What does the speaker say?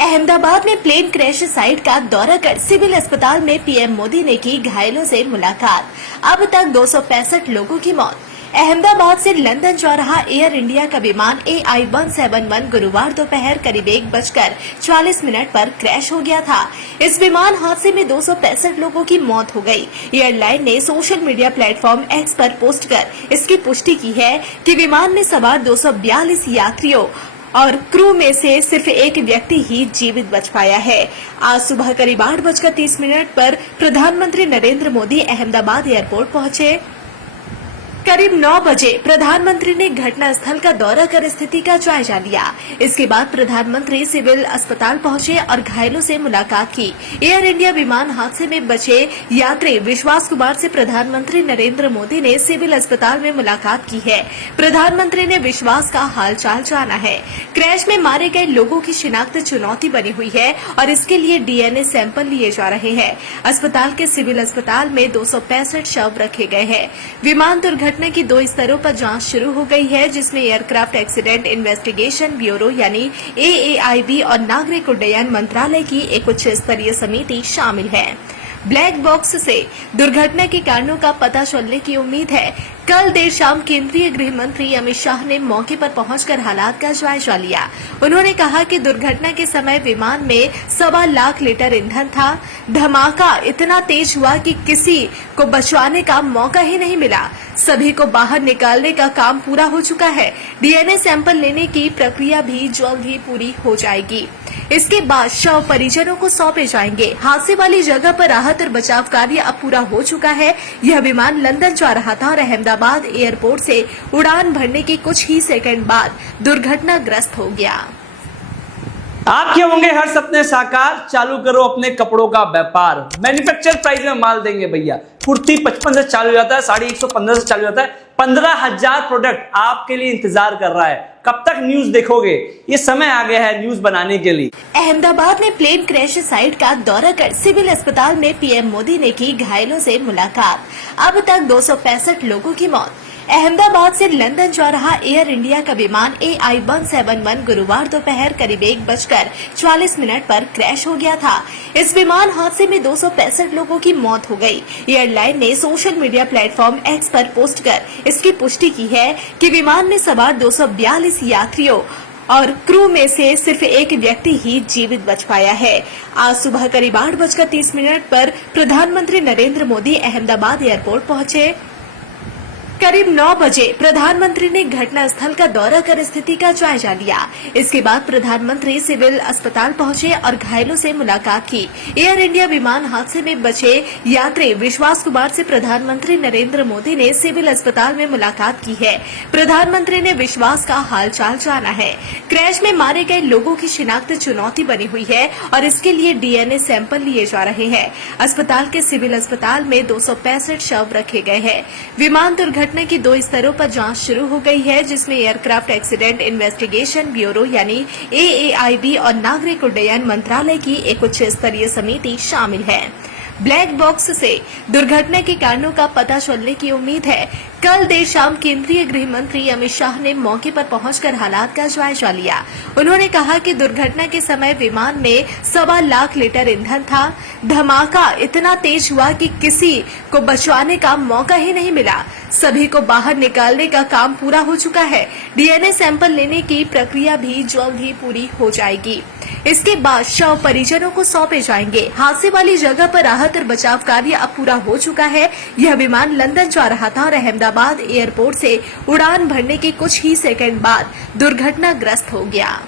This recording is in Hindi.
अहमदाबाद में प्लेन क्रैश साइट का दौरा कर सिविल अस्पताल में पीएम मोदी ने की घायलों से मुलाकात। अब तक 265 लोगों की मौत। अहमदाबाद से लंदन जा रहा एयर इंडिया का विमान AI-171 गुरुवार दोपहर करीब 1:40 पर क्रैश हो गया था। इस विमान हादसे में 265 लोगों की मौत हो गई। एयरलाइन ने सोशल मीडिया प्लेटफॉर्म एक्स पर पोस्ट कर इसकी पुष्टि की है कि विमान में सवार 242 यात्रियों और क्रू में से सिर्फ एक व्यक्ति ही जीवित बच पाया है। आज सुबह करीब 8:30 पर प्रधानमंत्री नरेंद्र मोदी अहमदाबाद एयरपोर्ट पहुंचे। करीब 9 बजे प्रधानमंत्री ने घटना स्थल का दौरा कर स्थिति का जायजा लिया। इसके बाद प्रधानमंत्री सिविल अस्पताल पहुंचे और घायलों से मुलाकात की। एयर इंडिया विमान हादसे में बचे यात्री विश्वास कुमार से प्रधानमंत्री नरेंद्र मोदी ने सिविल अस्पताल में मुलाकात की है। प्रधानमंत्री ने विश्वास का हालचाल जाना है। क्रैश में मारे गए लोगों की शिनाख्त चुनौती बनी हुई है और इसके लिए DNA सैंपल लिए जा रहे हैं। अस्पताल के सिविल अस्पताल में 265 शव रखे गए हैं। विमान दुर्घटना की 2 स्तरों पर जांच शुरू हो गई है, जिसमें एयरक्राफ्ट एक्सीडेंट इन्वेस्टिगेशन ब्यूरो यानी AAIB और नागरिक उड्डयन मंत्रालय की एक उच्च स्तरीय समिति शामिल है। ब्लैक बॉक्स से दुर्घटना के कारणों का पता चलने की उम्मीद है। कल देर शाम केंद्रीय गृह मंत्री अमित शाह ने मौके पर पहुंचकर हालात का जायजा लिया। उन्होंने कहा कि दुर्घटना के समय विमान में 1.25 लाख लीटर ईंधन था। धमाका इतना तेज हुआ कि किसी को बचाने का मौका ही नहीं मिला। सभी को बाहर निकालने का काम पूरा हो चुका है। DNA सैंपल लेने की प्रक्रिया भी जल्द ही पूरी हो जाएगी। इसके बाद शव परिजनों को सौंपे जाएंगे। हादसे वाली जगह पर राहत और बचाव कार्य अब पूरा हो चुका है। यह विमान लंदन जा रहा था और अहमदाबाद एयरपोर्ट से उड़ान भरने के कुछ ही सेकंड बाद दुर्घटनाग्रस्त हो गया। आपके होंगे हर सपने साकार, चालू करो अपने कपड़ों का व्यापार। मैन्युफैक्चर प्राइस में माल देंगे भैया। कुर्ती 55 से चालू हो जाता है, साड़ी 115 से चालू हो जाता है। 15,000 प्रोडक्ट आपके लिए इंतजार कर रहा है। कब तक न्यूज देखोगे? ये समय आ गया है न्यूज बनाने के लिए। अहमदाबाद में प्लेन क्रैश साइट का दौरा कर सिविल अस्पताल में पीएम मोदी ने की घायलों से मुलाकात। अब तक 265 लोगों की मौत। अहमदाबाद से लंदन जा रहा एयर इंडिया का विमान AI-171 गुरुवार दोपहर करीब 1:40 पर क्रैश हो गया था। इस विमान हादसे में 265 लोगों की मौत हो गई। एयरलाइन ने सोशल मीडिया प्लेटफॉर्म एक्स पर पोस्ट कर इसकी पुष्टि की है कि विमान में सवार 242 यात्रियों और क्रू में से सिर्फ एक व्यक्ति ही जीवित बच पाया है। आज सुबह करीब 8:30 पर प्रधानमंत्री नरेंद्र मोदी अहमदाबाद एयरपोर्ट पहुंचे। करीब 9 बजे प्रधानमंत्री ने घटना स्थल का दौरा कर स्थिति का जायजा लिया। इसके बाद प्रधानमंत्री सिविल अस्पताल पहुंचे और घायलों से मुलाकात की। एयर इंडिया विमान हादसे में बचे यात्री विश्वास कुमार से प्रधानमंत्री नरेंद्र मोदी ने सिविल अस्पताल में मुलाकात की है। प्रधानमंत्री ने विश्वास का हालचाल जाना है। क्रैश में मारे गए लोगों की शिनाख्त चुनौती बनी हुई है और इसके लिए DNA सैंपल लिए जा रहे हैं। अस्पताल के सिविल अस्पताल में 265 शव रखे गए हैं। विमान दुर्घटना की 2 स्तरों पर जांच शुरू हो गई है, जिसमें एयरक्राफ्ट एक्सीडेंट इन्वेस्टिगेशन ब्यूरो यानी AAIB और नागरिक उड्डयन मंत्रालय की एक उच्च स्तरीय समिति शामिल है। ब्लैक बॉक्स से दुर्घटना के कारणों का पता चलने की उम्मीद है। कल देर शाम केंद्रीय गृह मंत्री अमित शाह ने मौके पर पहुंचकर हालात का जायजा लिया। उन्होंने कहा कि दुर्घटना के समय विमान में 1.25 लाख लीटर ईंधन था। धमाका इतना तेज हुआ कि किसी को बचाने का मौका ही नहीं मिला। सभी को बाहर निकालने का काम पूरा हो चुका है। DNA सैंपल लेने की प्रक्रिया भी जल्द ही पूरी हो जाएगी। इसके बाद शव परिजनों को सौंपे जाएंगे। हादसे वाली जगह पर राहत और बचाव कार्य अब पूरा हो चुका है। यह विमान लंदन जा रहा था और अहमदाबाद एयरपोर्ट से उड़ान भरने के कुछ ही सेकंड बाद दुर्घटनाग्रस्त हो गया।